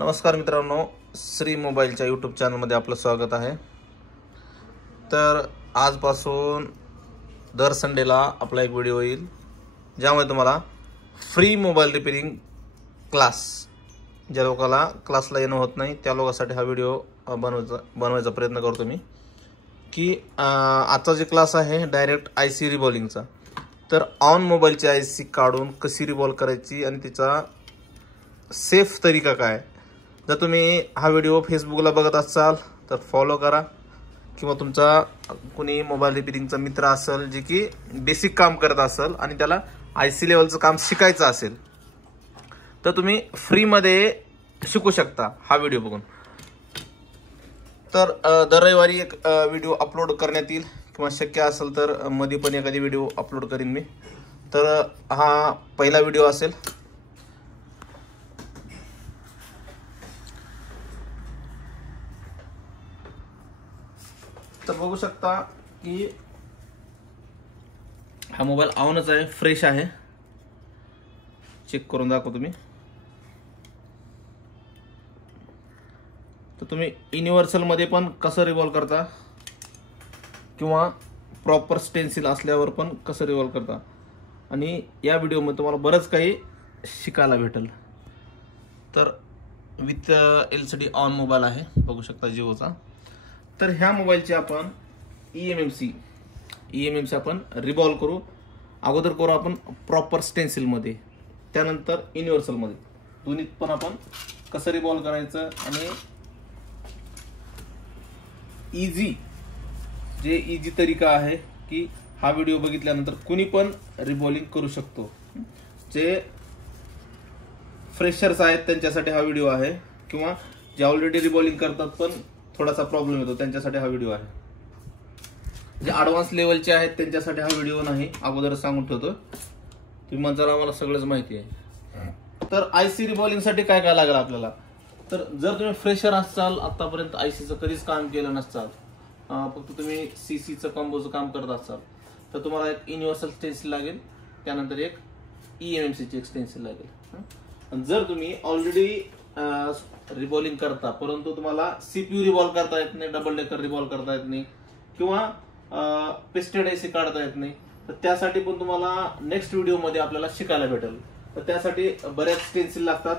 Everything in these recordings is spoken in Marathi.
नमस्कार मित्रांनो, श्री मोबाईलच्या यूट्यूब चॅनलमध्ये आपलं स्वागत आहे। तर आजपासून दर संडेला आपला एक व्हिडिओ येईल ज्यामध्ये तुम्हाला फ्री मोबाईल रिपेअरिंग क्लास, ज्या लोकांना क्लासला येणं होत नाही त्या लोकांसाठी हा व्हिडिओ बनवायचा प्रयत्न करतो मी की आजचा जे क्लास आहे डायरेक्ट आयसी रिबॉलिंगचा। तर ऑन मोबाईलची आयसी काढून कशी रिबॉल करायची आणि तिचा सेफ तरीका काय। जर तुम्ही हा व्हिडिओ फेसबुकला बघत असाल तर फॉलो करा, किंवा तुमचा कोणी मोबाईल रिपेअरिंगचा मित्र असेल जे की बेसिक काम करत असेल आणि त्याला आयसी लेवलचं काम शिकायचं असेल तर तुम्ही फ्रीमध्ये शिकू शकता हा व्हिडिओ बघून। तर दर रविवारी एक व्हिडिओ अपलोड करण्यात येईल, किंवा शक्य असेल तर मध्ये पण एखादी व्हिडिओ अपलोड करीन मी। तर हा पहिला व्हिडिओ असेल। तर बघू शकता की हा मोबाईल ऑनच आहे, फ्रेश आहे। चेक करून दाखवतो तुम्ही। तर तुम्ही युनिव्हर्सल मध्ये पण कसं रिव्हॉल्व करता, किंवा प्रॉपर स्टेन्सिल असल्यावर पण कसं रिव्हॉल्व करता, आणि या व्हिडिओ मध्ये तुम्हाला बरंच काही शिकायला भेटेल। तर विथ एलसीडी ऑन मोबाईल आहे, बघू शकता जिओचा। तर ह्या मोबाईलचे आपण ईएमएमसी आपण रिबॉल्व करू। अगोदर करू आपण प्रॉपर स्टेन्सिल मध्ये, त्यानंतर युनिव्हर्सल मध्ये, दोन्हीत पण आपण कसं रिबॉल्व करायचं आणि इझी तरीका आहे की हा व्हिडिओ बघितल्यानंतर कुणी पण रिबॉलिंग करू शकतो। जे फ्रेशर्स आहेत त्यांच्यासाठी हा व्हिडिओ आहे, किंवा जे ऑलरेडी रिबॉलिंग करतात पण थोडासा प्रॉब्लेम येतो त्यांच्यासाठी हा व्हिडिओ आहे। जे ॲडव्हान्स लेवलचे आहेत त्यांच्यासाठी हा व्हिडिओ नाही, अगोदर सांगून ठेवतो। तुम्ही म्हणताल आम्हाला सगळंच माहिती आहे। तर आयसी रिबॉलिंग साठी काय काय लागेल आपल्याला। तर जर तुम्ही फ्रेशर असाल, आतापर्यंत आयसीचं कधीच काम केलं नसताल, फक्त तुम्ही सीसीचं कॉम्बोचं काम करत असाल, तर तुम्हाला एक युनिव्हर्सल स्टेन्सिल लागेल, त्यानंतर एक ईएमएमसीची एक स्टेन्सिल लागेल। जर तुम्ही ऑलरेडी रिबॉलिंग करता परंतु तुम्हाला सीपीयू रिबॉल्व करता येत नाही, डबल डेकर रिबॉल्व करता येत नाही, किंवा पेस्टेड आयसी काढता येत नाही, तर त्यासाठी पण तुम्हाला नेक्स्ट व्हिडिओ मध्ये आपल्याला शिकायला भेटेल। तर त्यासाठी बऱ्याच स्टेन्सिल लागतात,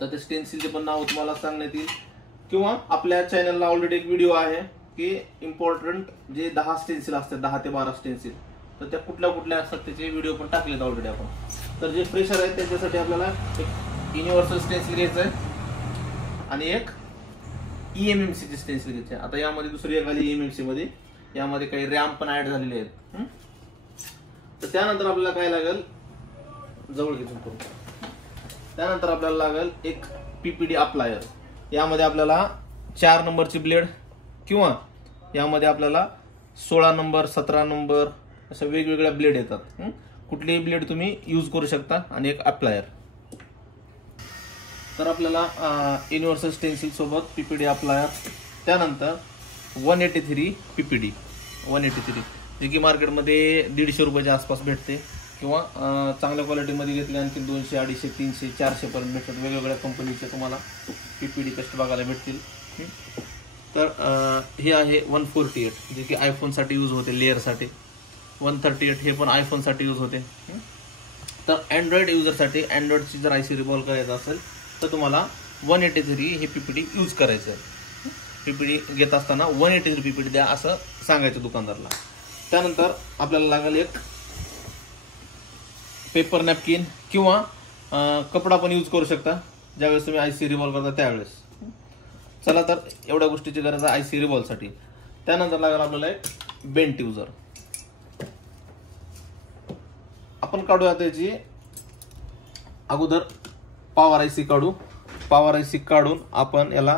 तर ते स्टेन्सिलचे पण नाव तुम्हाला सांगण्यात येईल, किंवा आपल्या चॅनलला ऑलरेडी एक व्हिडिओ आहे की इम्पॉर्टंट जे 10 स्टेन्सिल असतात, 10 ते 12 स्टेन्सिल, तर त्या कुठल्या कुठल्या असतात त्याचे व्हिडिओ पण टाकलेत ऑलरेडी आपण। तर जे फ्रेशर आहेत त्याच्यासाठी आपल्याला एक युनिव्हर्सल स्टेन्सिल घ्यायचं आहे आणि एक ईएमएमसी ची स्टेन्सिल घ्यायची आहे। आता यामध्ये दुसरी एक आली ईएमएमसी मध्ये, यामध्ये काही रॅम पण ऍड झालेले आहेत। तर त्यानंतर आपल्याला काय लागेल, जवळ घेऊन करू, त्यानंतर आपल्याला लागेल एक पीपीडी अप्लायर। यामध्ये आपल्याला 4 नंबरची ब्लेड, किंवा यामध्ये आपल्याला 16 नंबर 17 नंबर अशा वेगवेगळ्या ब्लेड येतात। कुठलीही ब्लेड तुम्ही यूज करू शकता, आणि एक अप्लायर। तर आपल्याला युनिव्हर्सल स्टेन्सिल सोबत पीपीडी अप्लायर, त्यानंतर 183 पीपीडी 183, जे की मार्केटमध्ये 150 रुपयाच्या आसपास भेटते, किंवा चांगल्या क्वालिटीमध्ये घेतले आणखी 200, 250, 300, 400 पर्यंत भेटतात। वेगवेगळ्या कंपनीचे तुम्हाला पीपीडी कष्ट बघायला भेटतील। तर हे आहे 148, जे की आयफोनसाठी यूज होते लेअरसाठी। 138 हे पण आयफोनसाठी यूज होते। तर अँड्रॉइड युजरसाठी, अँड्रॉइडची जर आयसी रिबॉल्व करायचं असेल तर तुम्हाला 183 हे पीपीडी यूज करायचं आहे। पीपीडी घेत असताना 183 पीपीडी द्या असं सांगायचं दुकानदारला। त्यानंतर आपल्याला लागेल एक पेपर नॅपकिन, किंवा कपडा पण यूज करू शकता ज्यावेळेस तुम्ही आयसी रिबॉल्व करता त्यावेळेस। चला, तर एवढ्या गोष्टीची गरज आहे आयसी रिबॉल्व साठी। त्यानंतर लागेल आपल्याला एक बेंट युजर। आपण काढूया त्याची अगोदर पॉवर आयसी काढू। पॉवर आयसी काढून आपण याला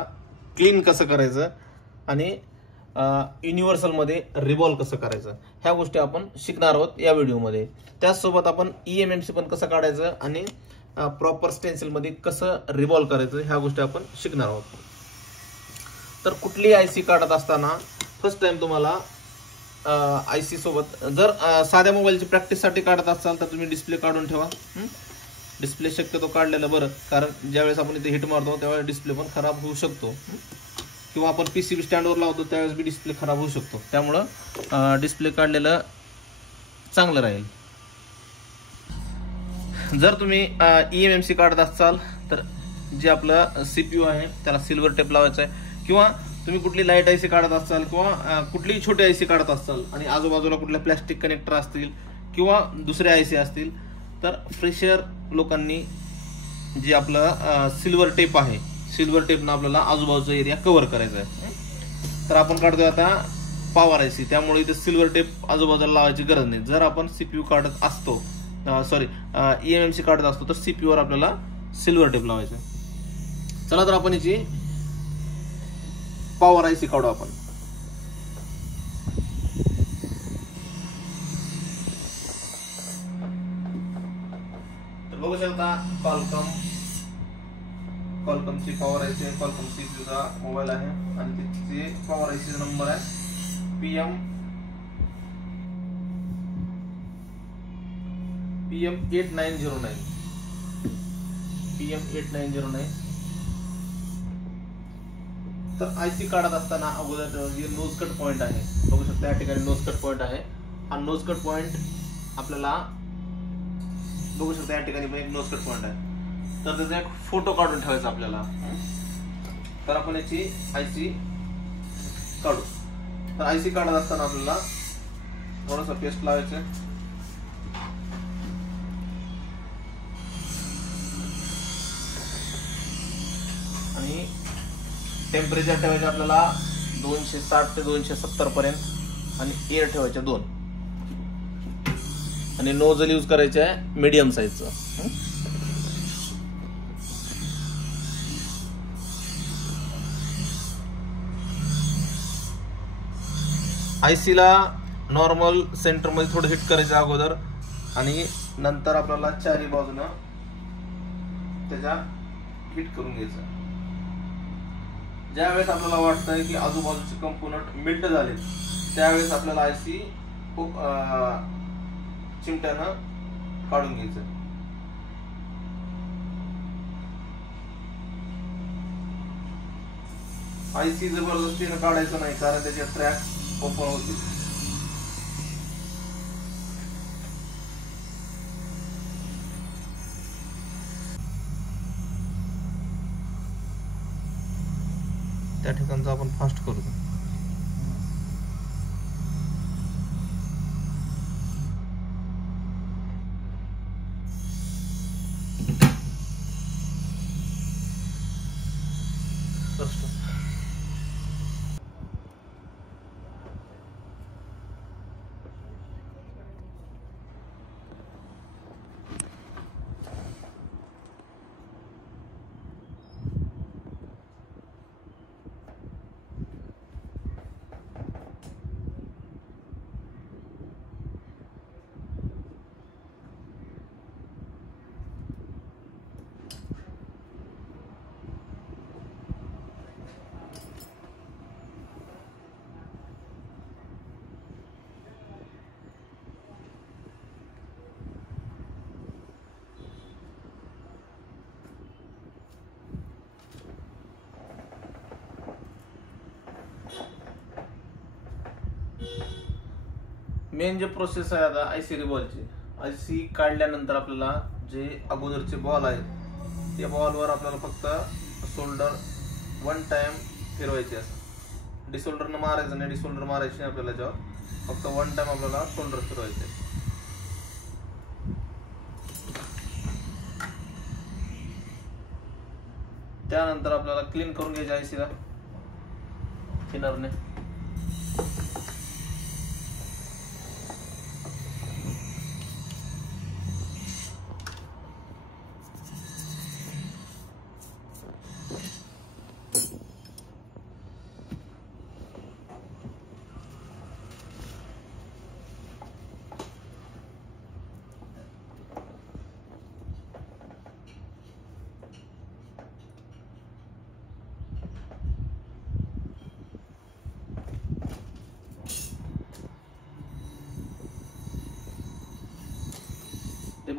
क्लीन कसं करायचं आणि युनिव्हर्सल मध्ये रिबॉल्व कसं करायचं, ह्या गोष्टी आपण शिकणार आहोत या व्हिडिओमध्ये। त्याचसोबत आपण ईएमएमसी पण कसं काढायचं आणि प्रॉपर स्टेन्सिल मध्ये कसं रिबॉल्व करायचं, ह्या गोष्टी आपण शिकणार आहोत। तर कुठली आयसी काढत असताना फर्स्ट टाइम तुम्हाला आयसी सोबत, जर साध्या मोबाईलची प्रॅक्टिस साठी काढत असाल तर तुम्ही डिस्प्ले काढून ठेवा। डिस्प्ले शक्यतो काढलेलं बरं, कारण ज्यावेळेस आपण इथे हिट मारतो त्यावेळेस डिस्प्ले पण खराब होऊ शकतो, किंवा आपण PCB स्टँडवर लावतो त्यावेळेस बी डिस्प्ले खराब होऊ शकतो. त्यामुळं डिस्प्ले काढलेलं चांगलं राहील. जर तुम्ही eMMC काढत असाल तर जे आपलं CPU आहे त्याला सिल्वर टेप लावायचा आहे, किंवा तुम्ही कुठली लाईट IC काढत असाल किंवा कुठलीही छोटी IC काढत असाल आणि आजूबाजूला कुठल्या प्लॅस्टिक कनेक्टर असतील किंवा दुसरे IC असतील, तर फ्रेशर लोकांनी जे आपलं सिल्वर टेप आहे, सिल्वर टेपनं आपल्याला आजूबाजूचा एरिया कव्हर करायचा आहे. तर आपण काढतोय आता पॉवर IC, त्यामुळे इथे सिल्वर टेप आजूबाजूला लावायची गरज नाही. जर आपण CPU काढत असतो, eMMC काढत असतो तर CPU वर आपल्याला सिल्वर टेप लावायचा. चला तर आपण याची पॉवर IC काढू आपण. तर बघू शकता कॉलकॉमची पॉवर IC आहे, कॉलकॉम CPU चा मोबाईल आहे आणि तिचे पॉवर IC चा नंबर आहे PM8909. PM8909. तर IC काढत असताना अगोदर जे नोज कट पॉइंट आहे, बघू शकता या ठिकाणी नोज कट पॉइंट आहे. हा नोज कट पॉइंट आपल्याला बघू शकता या ठिकाणी पण एक नोज कट पॉइंट आहे, तर त्याचा एक फोटो काढून ठेवायचा आपल्याला. तर आपण याची IC काढू. तर IC काढत असताना आपल्याला थोडंसं पेस्ट लावायचं आणि टेम्परेचर ठेवायचे आपल्याला 260 ते 270 पर्यंत आणि एअर ठेवायचे 2 आणि नोझल यूज करायचे आहे मीडियम साईजचं. IC ला नॉर्मल सेंटर मध्ये थोडं हिट करायचं अगोदर आणि नंतर आपल्याला चारी बाजूनं त्याच्या हिट करून घ्यायचं. ज्यावेळेस आपल्याला वाटतंय की आजूबाजूचे कंपोनंट मेल्ट झाले त्यावेळेस आपल्याला IC खूप चिमट्यानं काढून घ्यायचं. IC जबरदस्तीनं काढायचं नाही, कारण त्याचे ट्रॅक ओपन होतील. त्या ठिकाणचं आपण फास्ट करू. मेन जे प्रोसेस आहे आता IC रिबॉलची, IC काढल्यानंतर आपल्याला जे अगोदरचे बॉल आहेत त्या बॉलवर आपल्याला फक्त सोल्डर 1 टाइम फिरवायचे. असं डिसोल्डरनं मारायचं नाही, डिसोल्डर मारायचे नाही आपल्याला, जेव्हा फक्त 1 टाइम आपल्याला सोल्डर फिरवायचे. त्यानंतर आपल्याला क्लीन करून घ्यायचे IC ला थिनरने.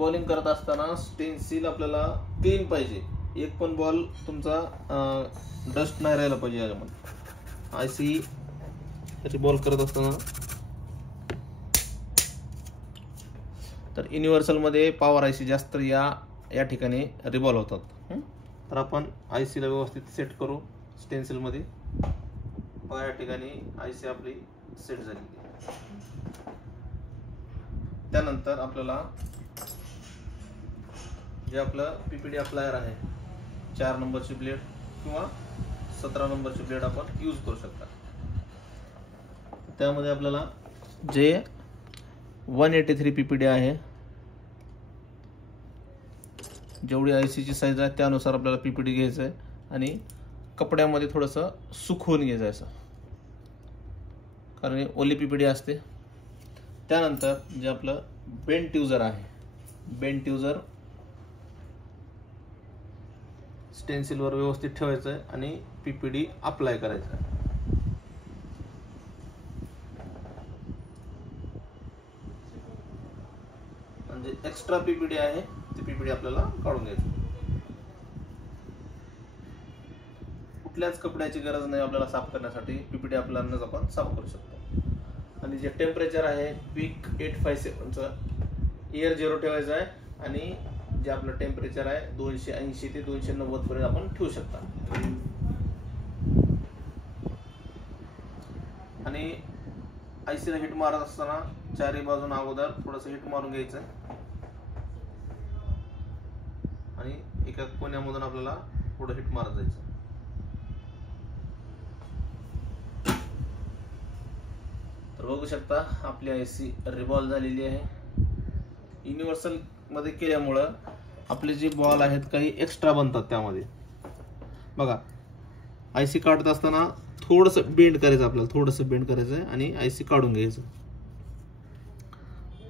रिबॉलिंग करत असताना स्टेन्सिल आपल्याला क्लीन पाहिजे. एक पण बॉल तुमचा डस्ट नाही राहिला पाहिजे याच्यामध्ये. आयसी रिबॉल करत असताना तर युनिव्हर्सलमध्ये पॉवर आयसी जास्त या ठिकाणी रिबॉल होतात. तर आपण आयसीला व्यवस्थित सेट करू स्टेन्सिलमध्ये. बघा या ठिकाणी आयसी आपली सेट झाली. त्यानंतर आपल्याला जे आपलं पीपीडी अप्लायर आहे 4 नंबरची ब्लेड किंवा 17 नंबरची ब्लेड आपण यूज करू शकता. त्यामध्ये आपल्याला जे 183 पीपीडी आहे, जेवढी आयसीची साईज आहे त्यानुसार आपल्याला पीपीडी घ्यायचं आहे आणि कपड्यामध्ये थोडंसं सुकवून घ्यायचं आहे, कारण ओली पीपीडी असते. त्यानंतर जे आपलं बेंट ट्यूजर आहे, बेंट ट्यूजर स्टेन्सिलवर व्यवस्थित ठेवायचं आहे आणि पीपीडी अप्लाय करायचं आहे. म्हणजे एक्स्ट्रा पीपीडी आहे ती पीपीडी आपल्याला काढून घ्यायची. कुठल्याच कपड्याची गरज नाही आपल्याला साफ करण्यासाठी, पीपीडी आपल्यालाच आपण साफ करू शकतो. आणि जे टेम्परेचर आहे पीक 857चं एअर 0 ठेवायचं आहे आणि जे आपलं टेम्परेचर आहे 280 ते 290 पर्यंत आपण ठेवू शकता. आणि आयसीला हिट मारत असताना चारी बाजून अगोदर थोडंसं हिट मारून घ्यायचं आणि एका कोण्यामधून आपल्याला पुढे हिट मारत जायचं. तर बघू शकता आपली आयसी रिबॉल झालेली आहे. युनिव्हर्सल मध्ये केल्यामुळं आपले जे बॉल आहेत काही एक्स्ट्रा बनतात. त्यामध्ये बघा आयसी काढत असताना थोडंसं बेंड करायचं, आपल्याला थोडंसं बेंड करायचं आणि आयसी काढून घ्यायचं.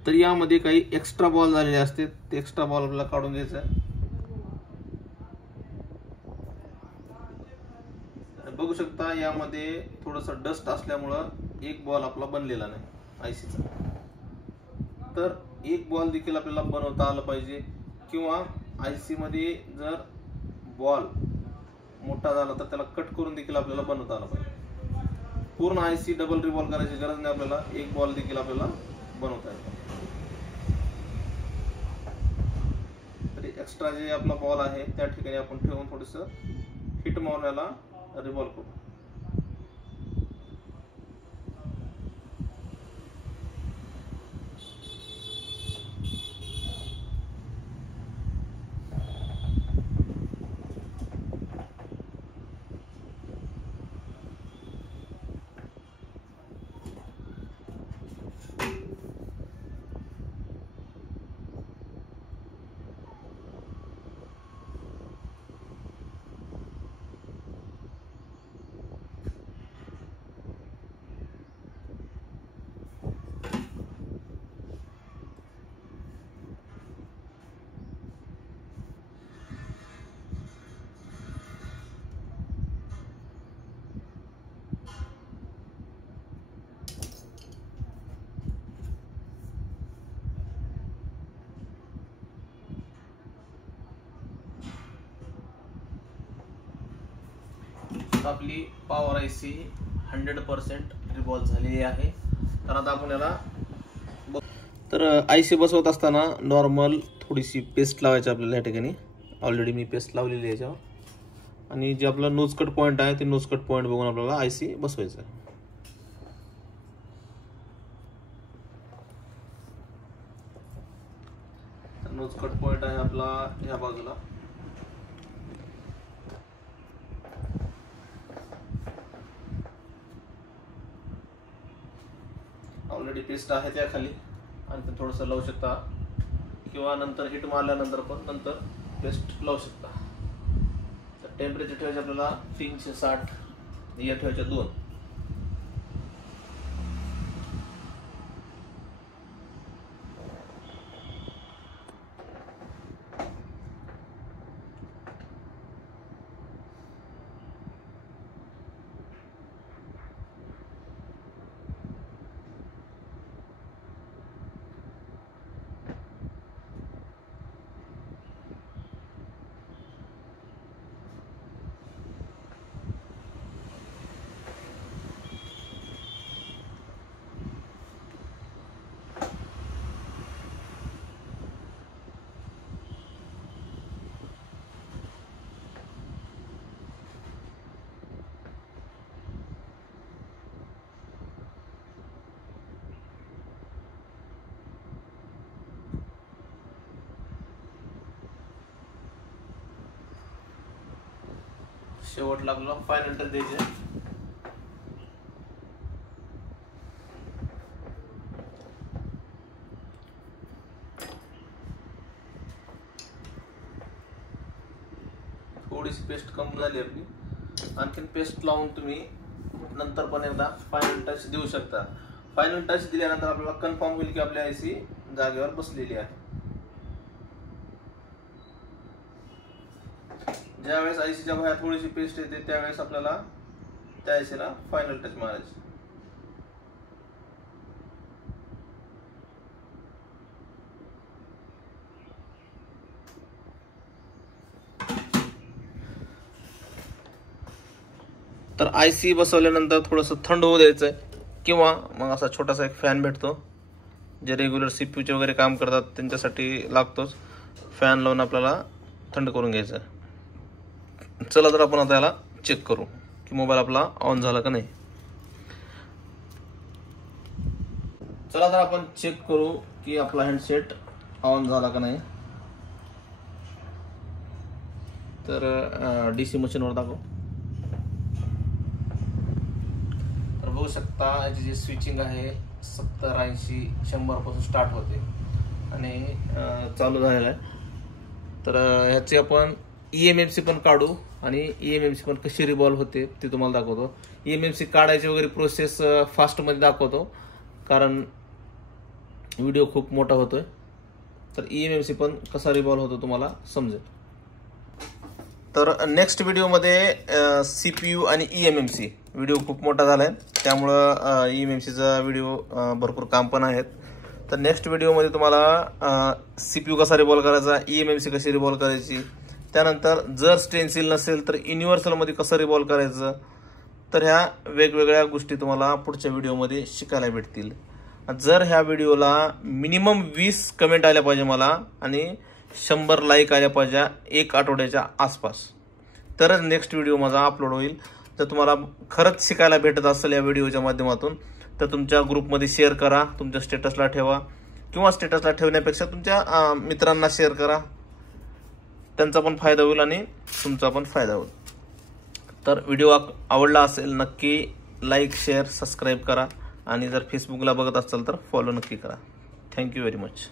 तर यामध्ये काही एक्स्ट्रा बॉल झालेले असते, ते एक्स्ट्रा बॉल आपल्याला काढून घ्यायचं. बघू शकता यामध्ये थोडंसं डस्ट असल्यामुळं एक बॉल आपला बनलेला नाही आयसीचा. तर एक बॉल देखील आपल्याला बनवता आलं पाहिजे, किंवा आयसी मध्ये जर बॉल मोठा झाला तर त्याला कट करून देखील आपल्याला बनवता आलं पाहिजे. पूर्ण आयसी डबल रिवॉल्व करायची गरज नाही आपल्याला, एक बॉल देखील आपल्याला बनवता येतो. तरी एक्स्ट्रा जे आपला बॉल आहे त्या ठिकाणी आपण ठेवून थोडंसं हिट मारून याला रिवॉल्व करू. आपली पॉवर आयसी 100% रिवॉल्व झालेली आहे. तर आता आपण याला तर आयसी बसवत असताना नॉर्मल थोडीशी पेस्ट लावायची आपल्याला. या ठिकाणी ऑलरेडी मी पेस्ट लावलेली आहे याच्यावर. आणि जे आपला नोज कट पॉईंट आहे ते नोज कट पॉईंट बघून आपल्याला आयसी बसवायचं आहे. नोज कट पॉईंट आहे आपला ह्या बाजूला. ऑलरेडी पेस्ट आहे त्या खाली, आणि थोडंसं लावू शकता, किंवा नंतर हिट मारल्यानंतर पण नंतर पेस्ट लावू शकता. तर टेम्परेचर ठेवायचे आपल्याला 360, एअर ठेवायचे 2. शेवटला आपल्याला फायनल टच द्यायचे. थोडीशी पेस्ट कमी झाली आपली. आणखीन पेस्ट लावून तुम्ही नंतर पण एकदा फायनल टच देऊ शकता. फायनल टच दिल्यानंतर आपल्याला कन्फर्म होईल की आपली आयसी जागेवर बसलेली आहे. ज्यावेळेस आयसीच्या बाहेर थोडीशी पेस्ट येते त्यावेळेस आपल्याला त्या आयसीला फायनल टच मारायचे. तर आयसी बसवल्यानंतर थोडंसं थंड होऊ द्यायचं किंवा मग असा छोटासा एक फॅन भेटतो, जे रेग्युलर सीपीयूचे वगैरे काम करतात त्यांच्यासाठी लागतोच. फॅन लावून आपल्याला थंड करून घ्यायचं. चला तर आपण आता याला चेक करू की मोबाईल आपला ऑन झाला का नाही. चला तर आपण चेक करू की आपला हँडसेट ऑन झाला का नाही. तर डीसी मशीनवर दाखव. बघू शकता याची जी स्विचिंग आहे 70, 80, 100 पासून स्टार्ट होते आणि चालू झालेला आहे. तर ह्याची आपण EMMC पण काढू आणि EMMC पण कशी रिव्हॉल्व होते ते तुम्हाला दाखवतो. EMMC काढायची वगैरे प्रोसेस फास्ट मध्ये दाखवतो कारण व्हिडिओ खूप मोठा होतोय. तर EMMC पण कसा रिव्हॉल्व होतो तुम्हाला समजेल. तर नेक्स्ट व्हिडिओमध्ये CPU आणि EMMC व्हिडिओ खूप मोठा झालाय त्यामुळं EMMCचा व्हिडिओ भरपूर काम पण आहेत. तर नेक्स्ट व्हिडिओमध्ये तुम्हाला CPU कसा रिव्हॉल्व करायचा, EMMC कशी रिव्हॉल्व करायची, त्यानंतर जर स्टेन्सिल नसेल तर युनिव्हर्सलमध्ये कसं रिव्हॉल्व करायचं, तर ह्या वेगवेगळ्या गोष्टी तुम्हाला पुढच्या व्हिडिओमध्ये शिकायला भेटतील. जर ह्या व्हिडिओला मिनिमम 20 कमेंट आल्या पाहिजे मला आणि 100 लाईक आल्या पाहिजे 1 आठवड्याच्या आसपास, तरच नेक्स्ट व्हिडिओ माझा अपलोड होईल. जर तुम्हाला खरंच शिकायला भेटत असेल या व्हिडिओच्या माध्यमातून तर तुमच्या ग्रुपमध्ये शेअर करा, तुमच्या स्टेटसला ठेवा किंवा स्टेटसला ठेवण्यापेक्षा तुमच्या मित्रांना शेअर करा. त्यांचा पण फायदा होईल आणि तुमचा पण फायदा होईल. तर व्हिडिओ आवडला असेल नक्की लाईक, शेअर, सबस्क्राईब करा आणि जर फेसबुकला बघत असाल तर फॉलो नक्की करा. Thank you very much.